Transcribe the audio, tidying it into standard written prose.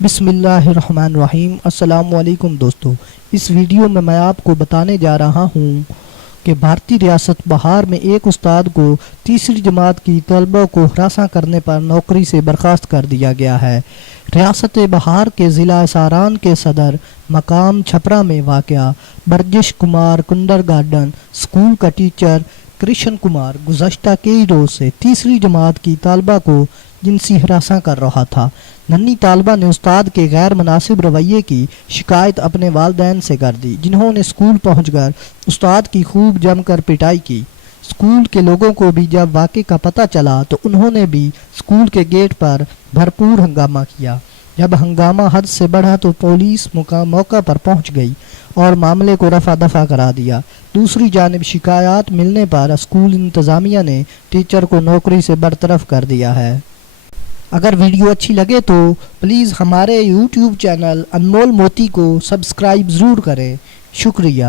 بسم اللہ الرحمن الرحیم۔ السلام علیکم دوستو، اس ویڈیو میں آپ کو بتانے جا رہا ہوں کہ بھارتی ریاست بہار میں ایک استاد کو تیسری جماعت کی طلبہ کو ہراساں کرنے پر نوکری سے برخاست کر دیا گیا ہے۔ ریاست بہار کے ضلع ساران کے صدر مقام چھپرا میں واقع برجش کمار کنڈر گارڈن اسکول کا ٹیچر کرشن کمار گزشتہ کئی روز سے تیسری جماعت کی طالبہ کو جنسی ہراساں کر رہا تھا۔ ننھی طالبہ نے استاد کے غیر مناسب رویے کی شکایت اپنے والدین سے کر دی، جنہوں نے اسکول پہنچ کر استاد کی خوب جم کر پٹائی کی۔ اسکول کے لوگوں کو بھی جب واقعے کا پتہ چلا تو انہوں نے بھی اسکول کے گیٹ پر بھرپور ہنگامہ کیا۔ جب ہنگامہ حد سے بڑھا تو پولیس موقع پر پہنچ گئی اور معاملے کو رفع دفع کرا دیا۔ دوسری جانب شکایات ملنے پر اسکول انتظامیہ نے ٹیچر کو نوکری سے برطرف کر دیا ہے۔ اگر ویڈیو اچھی لگے تو پلیز ہمارے یوٹیوب چینل انمول موتی کو سبسکرائب ضرور کریں۔ شکریہ۔